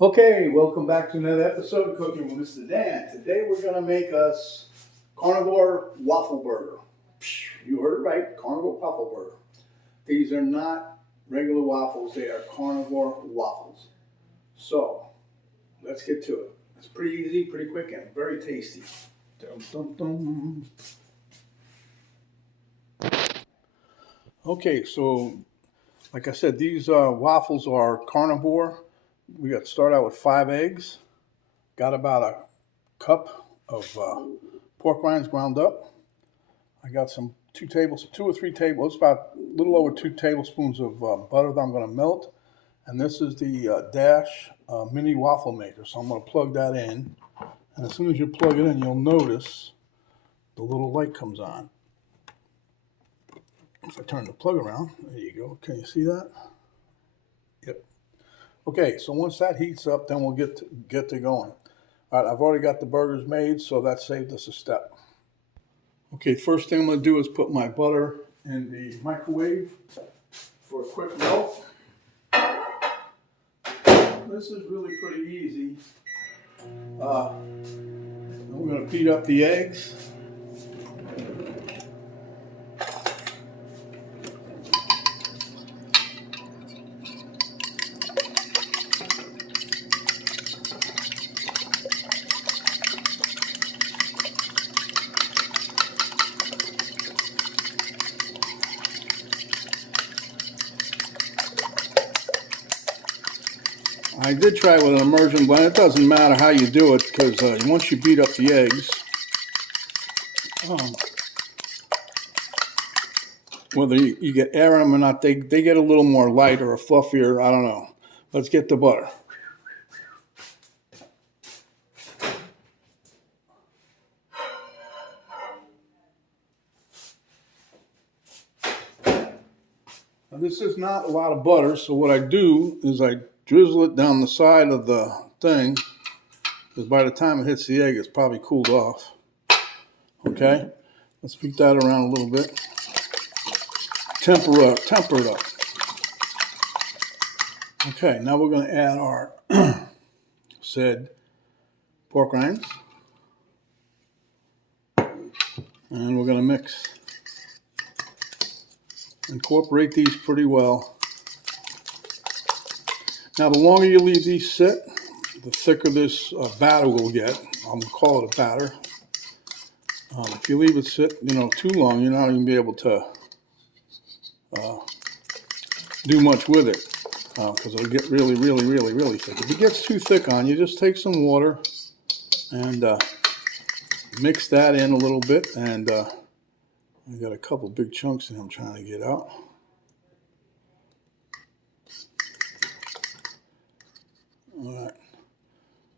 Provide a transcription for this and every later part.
Okay, welcome back to another episode of Cooking with Mr. Dan. Today we're going to make us carnivore waffle burger. You heard it right, carnivore waffle burger. These are not regular waffles, they are carnivore waffles. So, let's get to it. It's pretty easy, pretty quick, and very tasty. Dum, dum, dum. Okay, so like I said, these waffles are carnivore. We got to start out with 5 eggs. Got about a cup of pork rinds ground up. I got some 2 or 3 tablespoons, about a little over 2 tablespoons of butter that I'm going to melt. And this is the Dash mini waffle maker. So I'm going to plug that in. And as soon as you plug it in, you'll notice the little light comes on. If I turn the plug around, there you go. Can you see that? Yep. Okay, so once that heats up, then we'll get to going. All right, I've already got the burgers made, so that saved us a step. Okay, first thing I'm going to do is put my butter in the microwave for a quick melt. This is really pretty easy. We're going to beat up the eggs. I did try with an immersion blend. It doesn't matter how you do it because once you beat up the eggs, whether you get air in them or not, they get a little more light or fluffier. I don't know. Let's get the butter. Now, this is not a lot of butter, so what I do is I drizzle it down the side of the thing, because by the time it hits the egg, it's probably cooled off. Okay, let's beat that around a little bit. Temper it up. Okay, now we're going to add our said pork rinds, and we're going to mix. Incorporate these pretty well. Now, the longer you leave these sit, the thicker this batter will get. I'm going to call it a batter. If you leave it sit, too long, you're not even be able to do much with it because it'll get really, really, really, really thick. If it gets too thick on you, just take some water and mix that in a little bit. And I got a couple big chunks that I'm trying to get out. All right.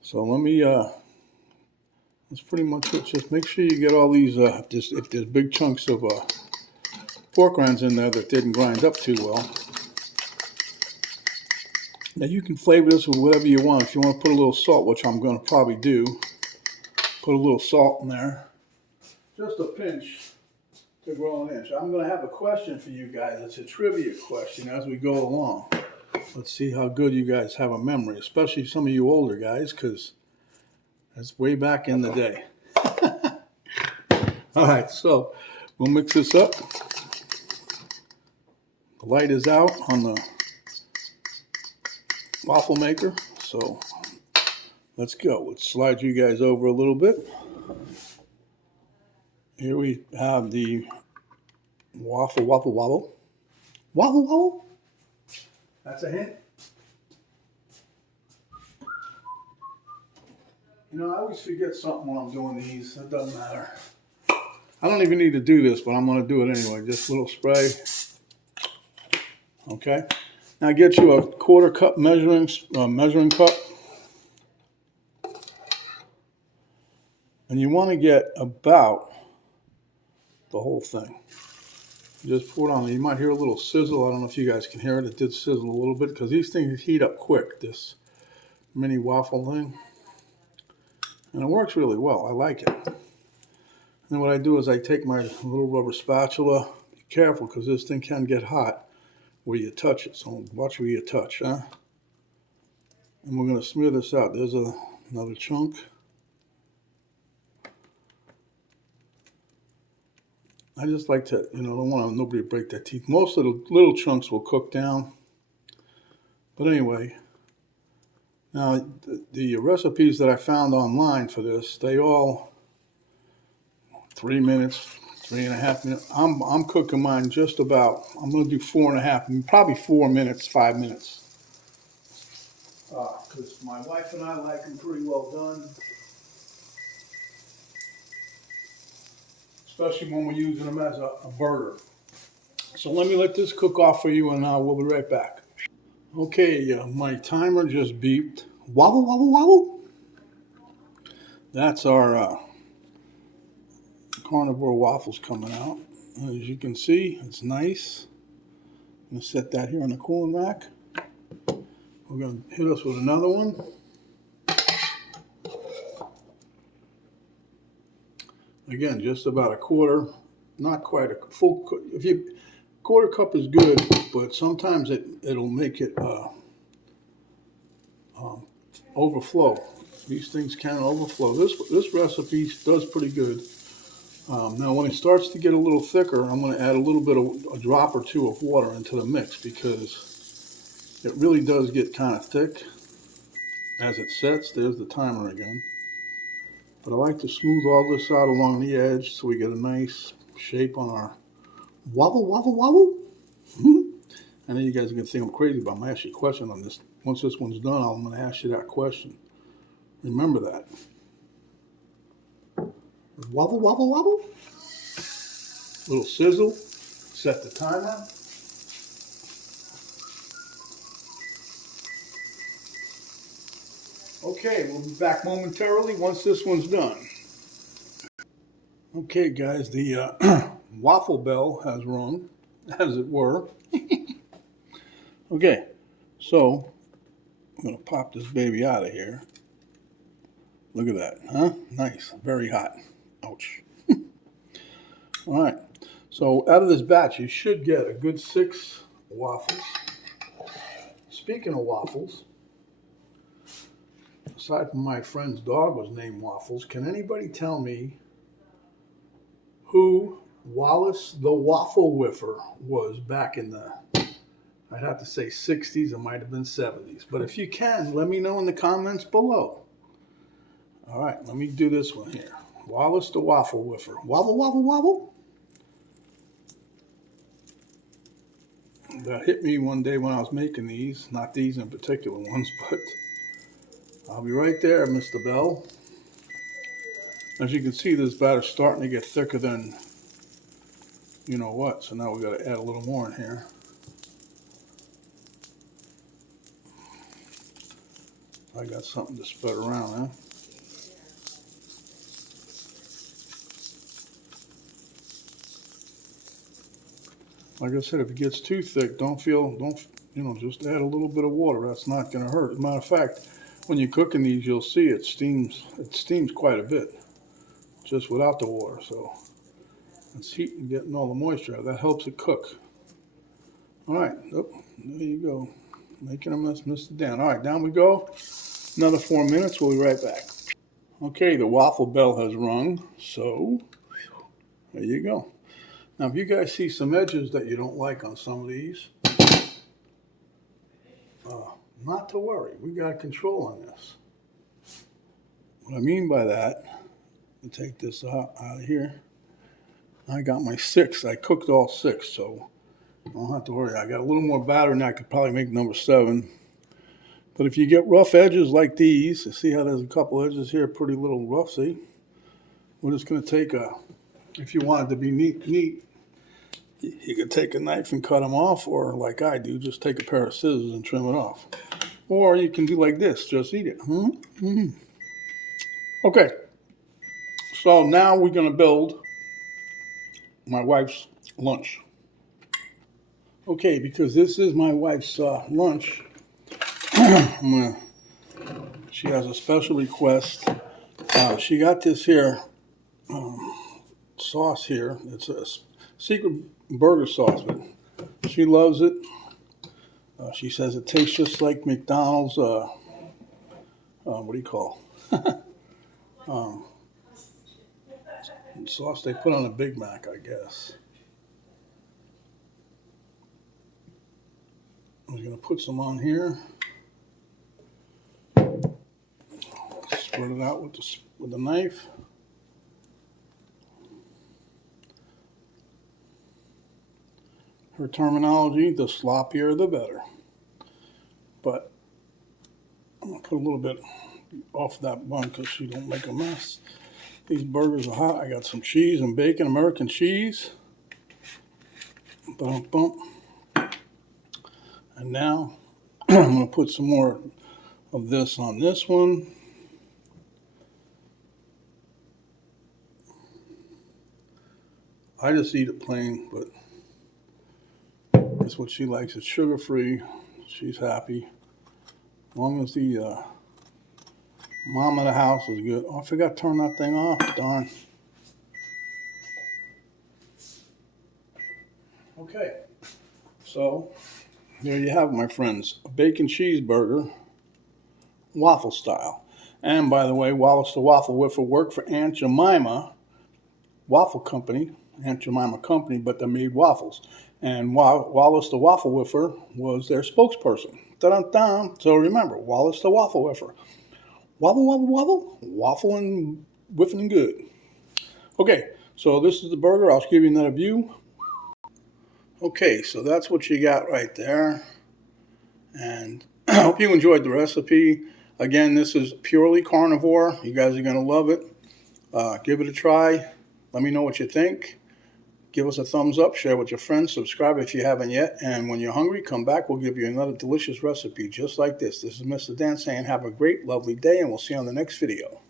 So let me. That's pretty much it. Just make sure you get all these. If there's big chunks of pork rinds in there that didn't grind up too well. Now you can flavor this with whatever you want. If you want to put a little salt, which I'm going to probably do, put a little salt in there. Just a pinch to grow an inch. I'm going to have a question for you guys. It's a trivia question as we go along. Let's see how good you guys have a memory, especially some of you older guys, because that's way back in the day. All right, so we'll mix this up. The light is out on the waffle maker, so let's go. Let's slide you guys over a little bit. Here we have the waffle. That's a hint. I always forget something when I'm doing these. It doesn't matter. I don't even need to do this, but I'm going to do it anyway. Just a little spray. Okay. Now get you a 1/4 cup measuring cup. And you want to get about the whole thing. Just pour it on. You might hear a little sizzle. I don't know if you guys can hear it. It did sizzle a little bit because these things heat up quick, this mini waffle thing. And it works really well. I like it. And what I do is I take my little rubber spatula. Be careful because this thing can get hot where you touch it. So watch where you touch, huh? And we're going to smear this out. There's another chunk. I just like to, don't want nobody to break their teeth. Most of the little chunks will cook down. But anyway, now the recipes that I found online for this, they all 3 minutes, 3.5 minutes. I'm cooking mine just about, I'm going to do 4.5, probably 4 minutes, 5 minutes. Because my wife and I like them pretty well done. Especially when we're using them as a burger. So let me let this cook off for you and we'll be right back. Okay, my timer just beeped. Wobble, wobble, wobble. That's our Carnivore waffles coming out. As you can see, it's nice. I'm going to set that here on the cooling rack. We're going to hit us with another one. Again, just about a quarter, not quite a full. Quarter cup is good, but sometimes it'll make it overflow. These things can overflow. This recipe does pretty good. Now, when it starts to get a little thicker, I'm going to add a little bit of a drop or two of water into the mix because it really does get kind of thick as it sets. There's the timer again. But I like to smooth all this out along the edge so we get a nice shape on our wobble, wobble, wobble. I know you guys are going to think I'm crazy, but I'm going to ask you a question on this. Once this one's done, I'm going to ask you that question. Remember that. Wobble, wobble, wobble. Little sizzle. Set the timer. Okay, we'll be back momentarily once this one's done. Okay, guys, the waffle bell has rung, as it were. Okay, so I'm going to pop this baby out of here. Look at that, huh? Nice, very hot. Ouch. All right, so out of this batch, you should get a good 6 waffles. Speaking of waffles, aside from my friend's dog was named Waffles, can anybody tell me who Wallace the Waffle Whiffer was back in the, I'd have to say 60s, it might have been 70s. But if you can, let me know in the comments below. All right, let me do this one here. Wallace the Waffle Whiffer. Wobble, wobble, wobble. That hit me one day when I was making these. Not these in particular ones, but I'll be right there, Mr. Bell. As you can see, this batter's starting to get thicker than you know what. So now we've got to add a little more in here. I got something to spread around, huh? Like I said, if it gets too thick, don't just add a little bit of water. That's not going to hurt. As a matter of fact, when you're cooking these, you'll see it steams quite a bit, just without the water. So it's heating and getting all the moisture out. That helps it cook. All right, oh, there you go. Making a mess, Mr. Dan. All right, down we go. Another 4 minutes. We'll be right back. Okay, the waffle bell has rung, so there you go. Now, if you guys see some edges that you don't like on some of these, not to worry. We got control on this. What I mean by that, I'll take this out of here. I got my 6. I cooked all 6, so I don't have to worry. I got a little more batter now. I could probably make number 7. But if you get rough edges like these, you see how there's a couple edges here, pretty little rough, see? We're just going to take if you want it to be neat, you could take a knife and cut them off, or like I do, just take a pair of scissors and trim it off. Or you can do like this, just eat it. Okay, so now we're going to build my wife's lunch. Okay, because this is my wife's lunch, she has a special request. She got this here sauce here. It's a secret burger sauce, but she loves it. She says it tastes just like McDonald's what do you call, sauce they put on a Big Mac, I guess. I'm going to put some on here. Spread it out with the knife. Her terminology, the sloppier the better. But I'm going to put a little bit off that bun because she don't make a mess. These burgers are hot. I got some cheese and bacon, American cheese. Bump, bump. And now I'm going to put some more of this on this one. I just eat it plain, but that's what she likes. It's sugar-free. She's happy. As long as the mom of the house is good. Oh, I forgot to turn that thing off. Darn. Okay. So, there you have it, my friends. A bacon cheeseburger, waffle style. And by the way, Wallace the Waffle Wiffer worked for Aunt Jemima Waffle Company. Aunt Jemima Company, but they made waffles. And Wallace the Waffle Wiffer was their spokesperson. Dun-dun-dun. So remember, Wallace the Waffle Wiffer. Waffle, waffle, waffle. Waffle and whiffing and good. Okay, so this is the burger. I'll give you another view. Okay, so that's what you got right there. And I hope you enjoyed the recipe. Again, this is purely carnivore. You guys are going to love it. Give it a try. Let me know what you think. Give us a thumbs up, share with your friends, subscribe if you haven't yet, and when you're hungry, come back. We'll give you another delicious recipe just like this. This is Mr. Dan saying have a great, lovely day, and we'll see you on the next video.